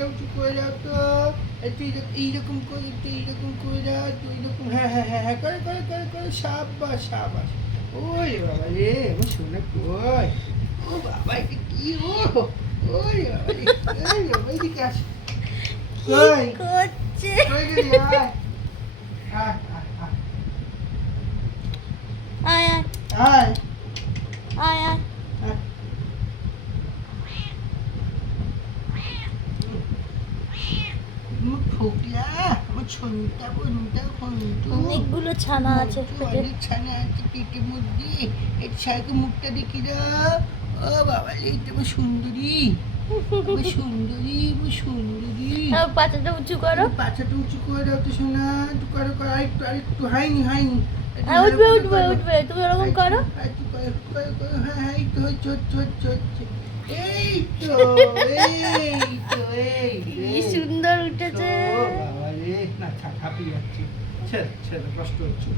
ঠোঁটটা উঁচু করে দাও তো। একটু এইরকম করে, একটু এইরকম করে দাও, একটু এইরকম। হ্যাঁ হ্যাঁ হ্যাঁ হ্যাঁ, করে করে করে করে, সাবাস সাবাস। ওরে বাবা রে, আমার সোনা কই? ও বাবা, এটা কি? ওরে বাবা রে, এই বাবা, এদিকে আস। কই করছে কই গেলি? আয় আয় আয় আয় আয় আয় আয় আয় আয়। ফোকলা, আমার ছন্টা বন্ধা বন্ধু। অনেকগুলো ছানা আছে পেটে। অনেক ছানা আছে পেটের মধ্যে। এর ছায়াকে মুখটা দেখি দাও। ও বাবা রে, এটা আমার সুন্দরী, আমার সুন্দরী, আমার সুন্দরী। পাছাটা উঁচু করো। পাছাটা উঁচু করে দাও তো সোনা, একটু করো করো, আরেকটু আরেকটু, হাইনি হাইনি। উঠবে উঠবে উঠবে, তুমি ওরকম করো। একটু করো করো করো, হ্যাঁ হ্যাঁ, এই তো হচ্ছে হচ্ছে হচ্ছে হচ্ছে। এই তো এই তো এই কি সুন্দর উঠেছে। ও বাবা রে, না থাক, হাঁপিয়ে যাচ্ছি। ছেড়ে ছেড়ে, কষ্ট হচ্ছে।